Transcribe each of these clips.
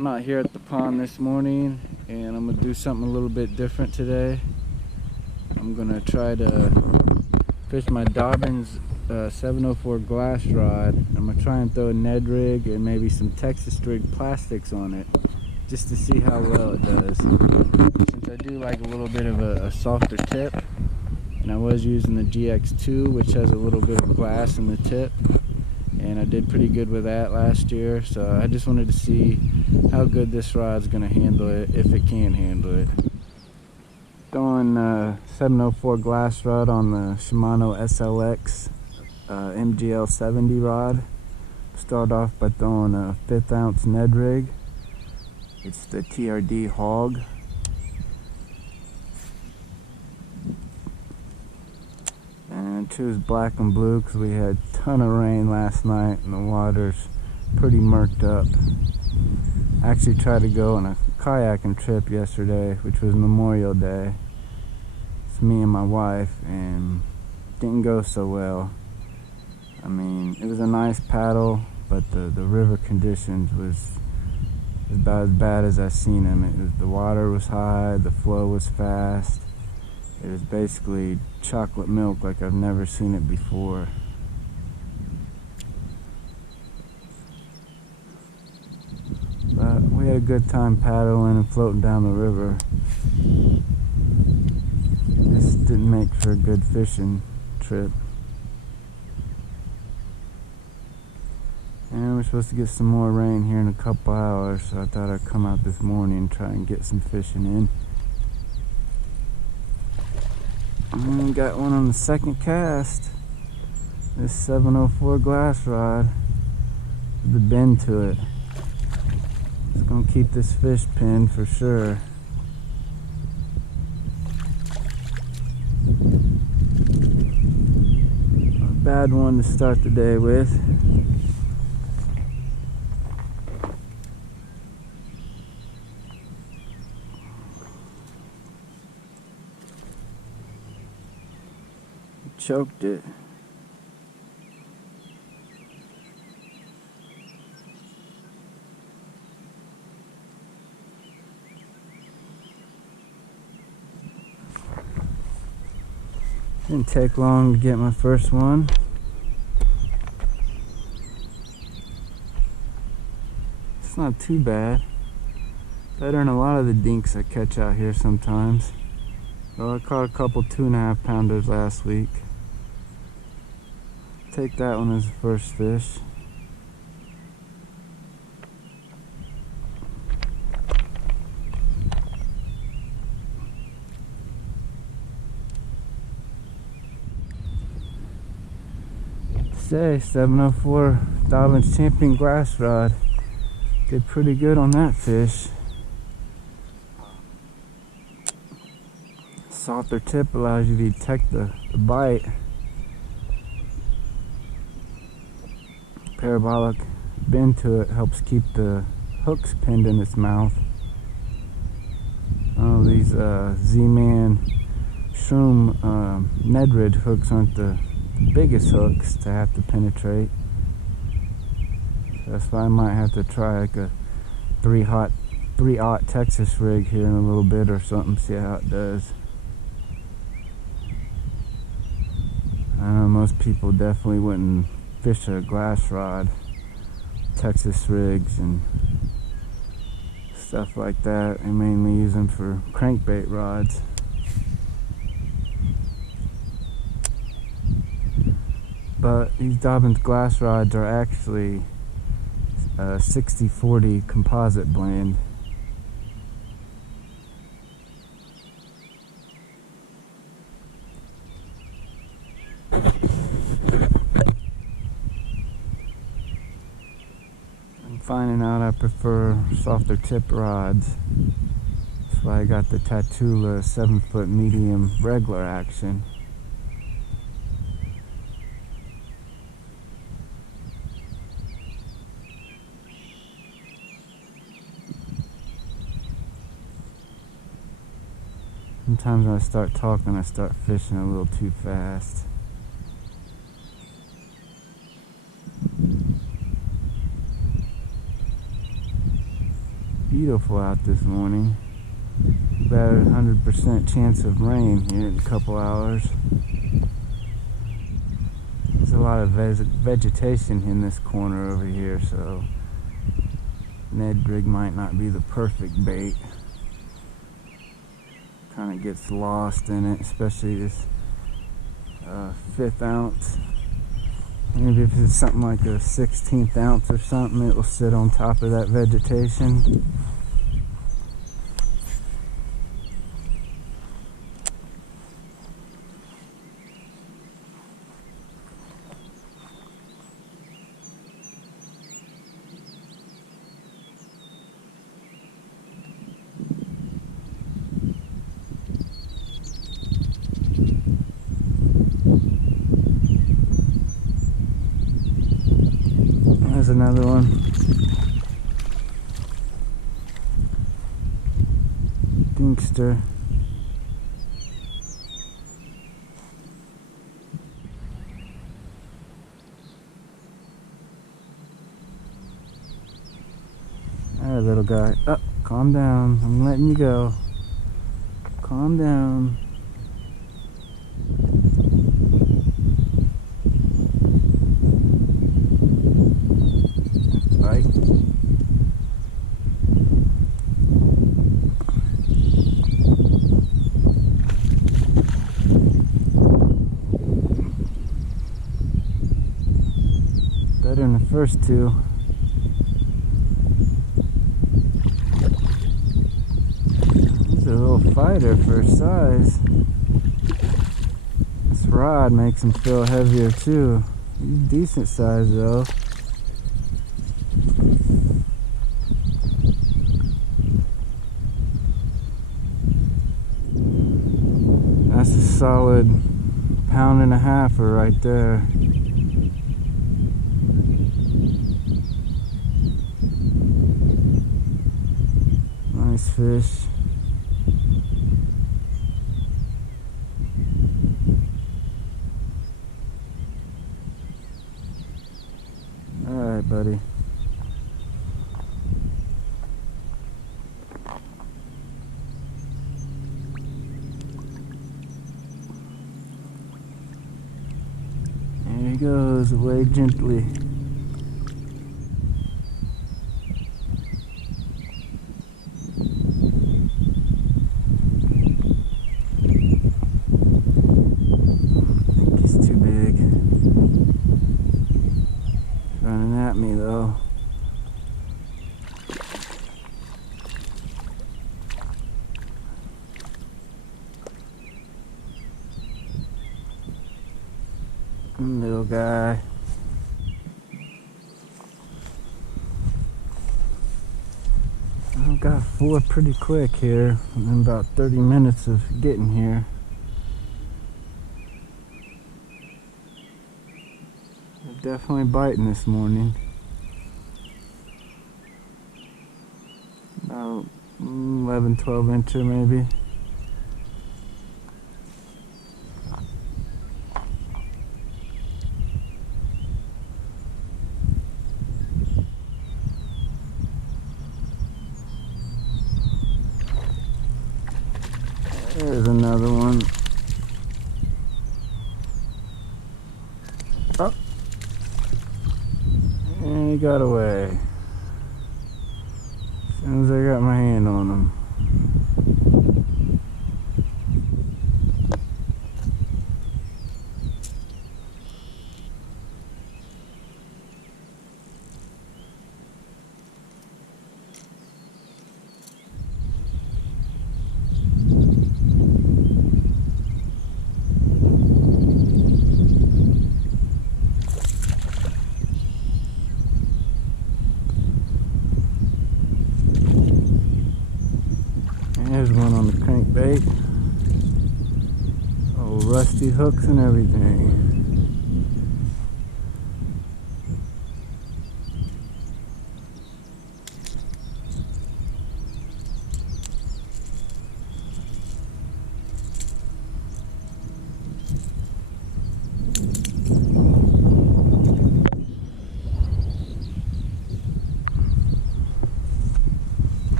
I'm out here at the pond this morning and I'm gonna do something a little bit different today. I'm gonna try to fish my Dobyns 704 Glass Rod. I'm gonna try and throw a Ned Rig and maybe some Texas Rig plastics on it just to see how well it does. Since I do like a little bit of a softer tip, and I was using the GX2, which has a little bit of glass in the tip, and I did pretty good with that last year, so I just wanted to see how good this rod's going to handle it, if it can handle it. Throwing 704 glass rod on the Shimano SLX MGL 70 rod. Start off by throwing a 1/5 ounce Ned Rig. It's the TRD Hog. And choose black and blue because we had a ton of rain last night and the water's pretty murked up. I actually tried to go on a kayaking trip yesterday, which was Memorial Day. It's me and my wife, and didn't go so well. I mean, it was a nice paddle, but the river conditions was about as bad as I've seen them. The water was high, the flow was fast. It was basically chocolate milk like I've never seen it before. But we had a good time paddling and floating down the river. Just didn't make for a good fishing trip. And we're supposed to get some more rain here in a couple hours, so I thought I'd come out this morning and try and get some fishing in. And got one on the second cast. This 704 glass rod with the bend to it. It's gonna keep this fish pinned for sure. A bad one to start the day with. Choked it. Didn't take long to get my first one. It's not too bad. Better than a lot of the dinks I catch out here sometimes. Well, I caught a couple 2.5 pounders last week. Take that one as the first fish. Say 704 Dobyns Champion Glass Rod. Did pretty good on that fish. Softer tip allows you to detect the bite. Parabolic bend to it helps keep the hooks pinned in its mouth. Oh, these Z-Man Shroom Ned Rig hooks aren't the biggest hooks to have to penetrate. So that's why I might have to try like a 3/0 Texas rig here in a little bit or something, see how it does. I know most people definitely wouldn't fish a glass rod, Texas rigs and stuff like that. They mainly use them for crankbait rods. But these Dobyns glass rods are actually a 60/40 composite blend. Finding out I prefer softer tip rods. That's why I got the Tatula 7-foot medium regular action. Sometimes when I start talking, I start fishing a little too fast. beautiful out this morning. About a 100% chance of rain here in a couple hours. There's a lot of vegetation in this corner over here, so Ned Rig might not be the perfect bait. Kind of gets lost in it, especially this 1/5 ounce. Maybe if it's something like a 1/16 ounce or something, it will sit on top of that vegetation. There's another one. Dinkster. Alright, little guy. Oh, calm down. I'm letting you go. Calm down. Bite. Better than the first two. He's a little fighter for his size. This rod makes him feel heavier too. He's decent size though. That's a solid 1.5 pounds right there. Nice fish. Alright, buddy. There he goes, away gently. I think he's too big. Running at me though. Little guy. I got 4 pretty quick here in about 30 minutes of getting here. They're definitely biting this morning. About 11, 12 incher maybe. There's another one. Oh, and he got away. As soon as I got my hand on him. There's one on the crankbait. Oh, rusty hooks and everything.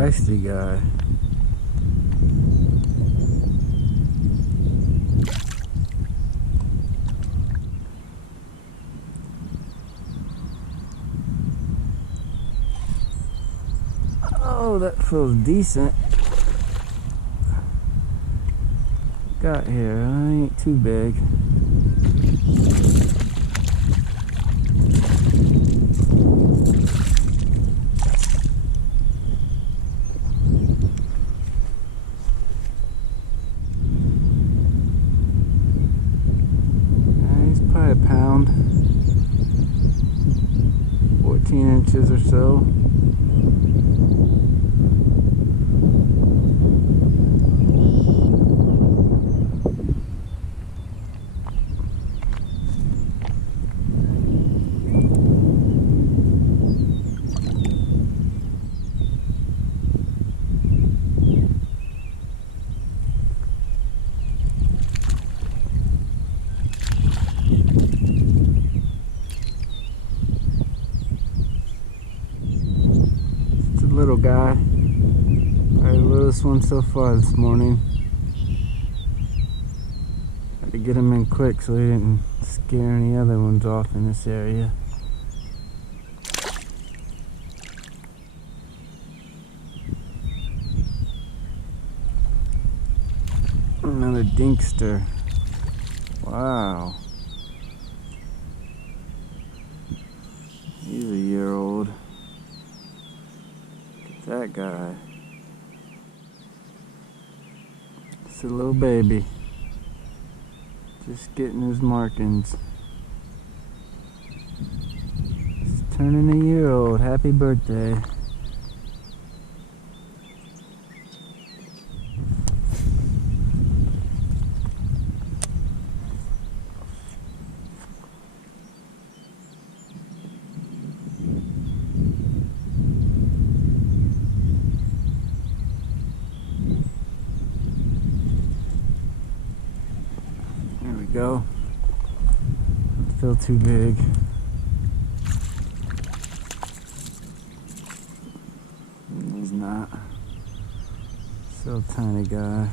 feisty guy. Oh, that feels decent. Got here, ain't too big. He's probably a pound, 14 inches or so. Little guy, probably the littlest one so far this morning. Had to get him in quick so he didn't scare any other ones off in this area. Another dinkster. Wow. He's a year old. That guy. It's a little baby. Just getting his markings. He's turning a year old. Happy birthday. Go. Still too big. He's not. Still a tiny guy.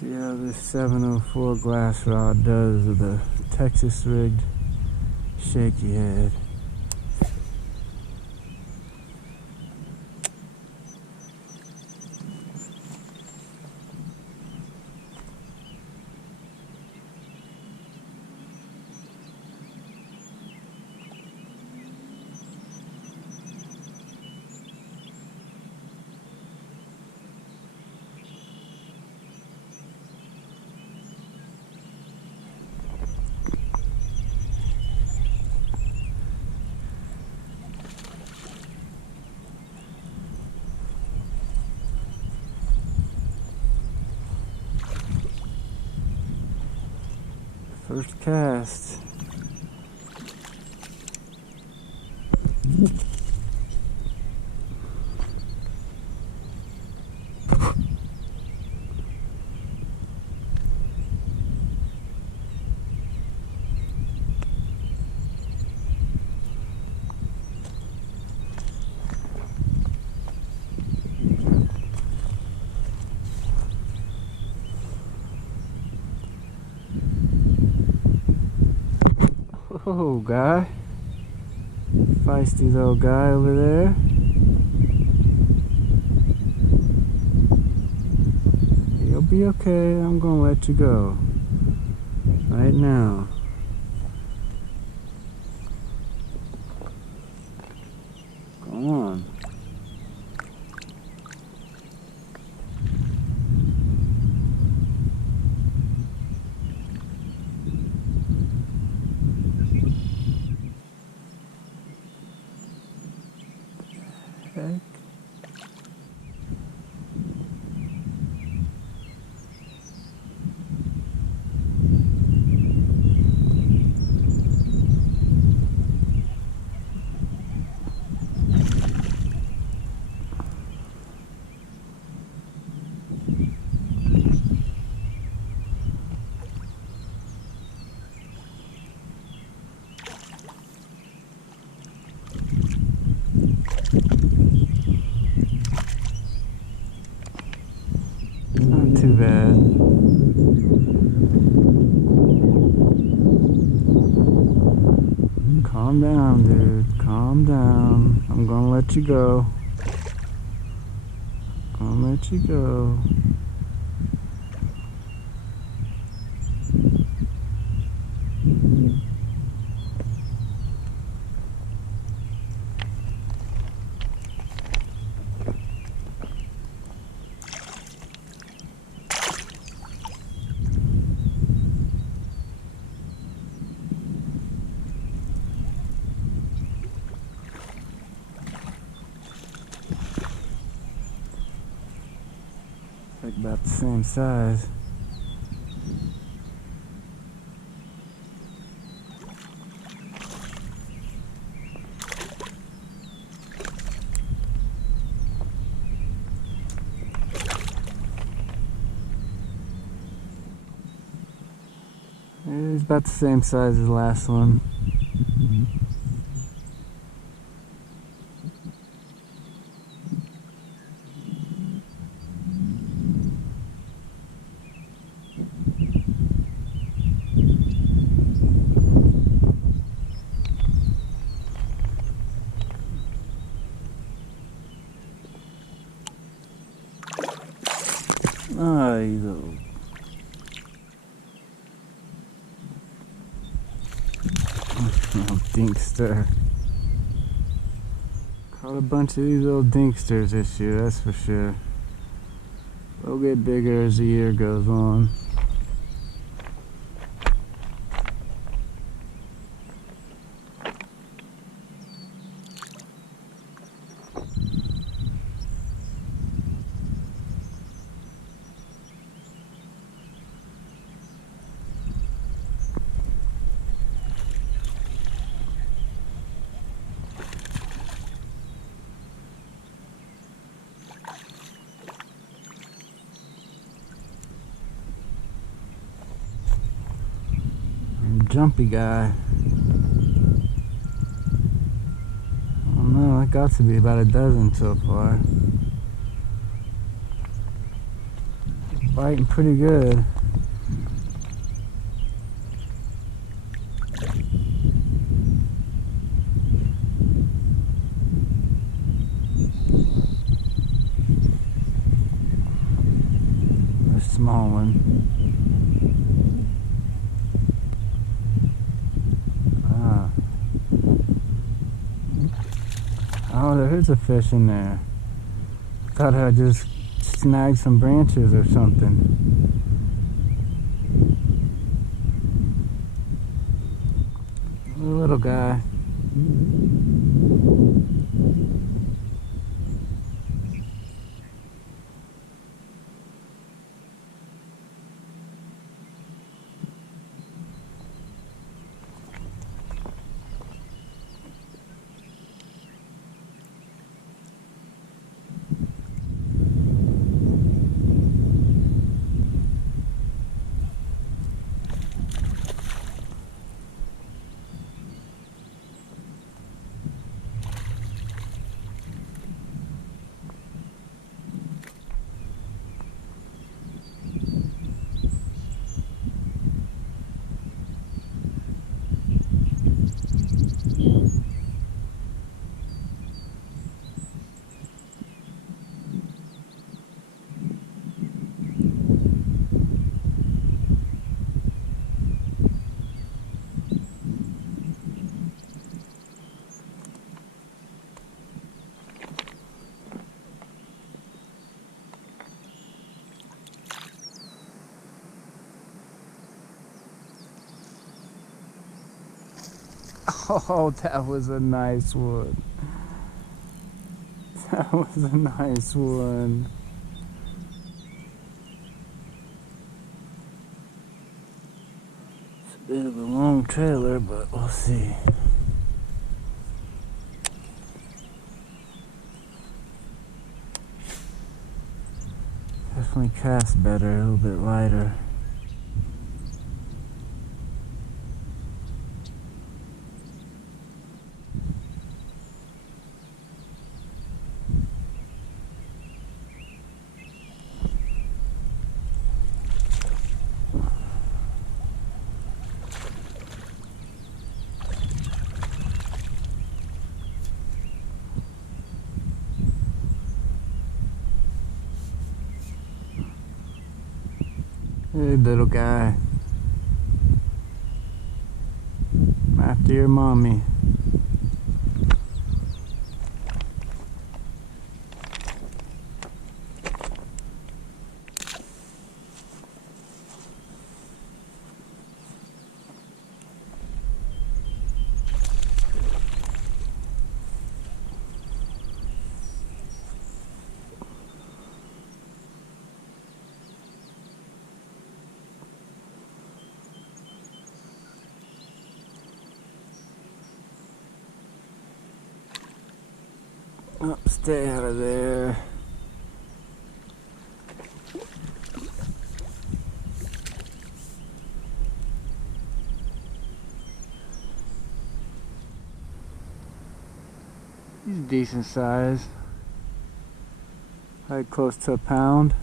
See how this 704 glass rod does with the Texas rigged Shakey Head. First cast. Oh, guy. Feisty little guy over there. You'll be okay. I'm gonna let you go. Right now. Come on. heck? Not too bad. Calm down, dude. Calm down. I'm gonna let you go. Gonna let you go. Like about the same size. It's about the same size as the last one. Oh, you little dinkster. Caught a bunch of these little dinksters this year, that's for sure. They'll get bigger as the year goes on. Jumpy guy. I don't know, that got to be about a dozen so far. Biting pretty good. A small one. Oh, there is a fish in there. Thought I just snagged some branches or something. A little guy. Oh, that was a nice one. That was a nice one. It's a bit of a long trailer, but we'll see. Definitely cast better, a little bit lighter. Hey, little guy. I'm after your mommy. Oh, stay out of there. He's decent size. Probably close to a pound.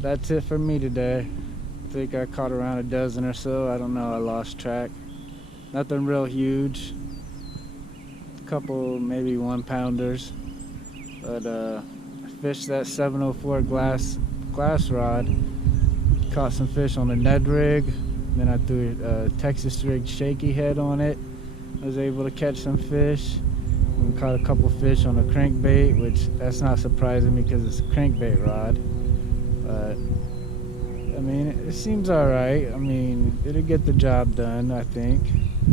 That's it for me today. I think I caught around a dozen or so. I don't know, I lost track. Nothing real huge. A couple maybe 1-pounders. But I fished that 704 glass rod. Caught some fish on a Ned Rig. Then I threw a Texas Rig Shakey Head on it. I was able to catch some fish. We caught a couple fish on a crankbait, which that's not surprising because it's a crankbait rod. But I mean, it seems alright. I mean, it'll get the job done, I think.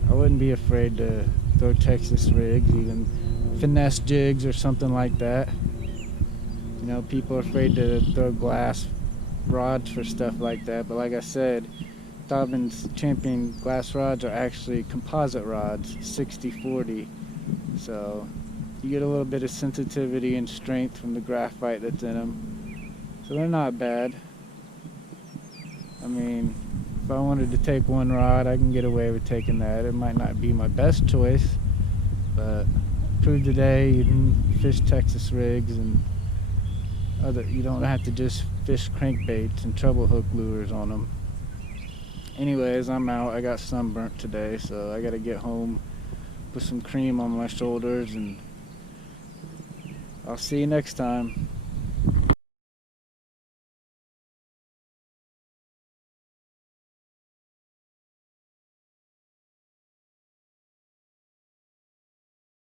I wouldn't be afraid to throw Texas rigs, even finesse jigs or something like that. You know, people are afraid to throw glass rods for stuff like that, but like I said, Dobyns Champion glass rods are actually composite rods, 60-40. So you get a little bit of sensitivity and strength from the graphite that's in them. So they're not bad. I mean, if I wanted to take one rod, I can get away with taking that. It might not be my best choice, but proved today you can fish Texas rigs and you don't have to just fish crankbaits and treble hook lures on them. Anyways, I'm out. I got sunburnt today, so I gotta get home, put some cream on my shoulders, and I'll see you next time.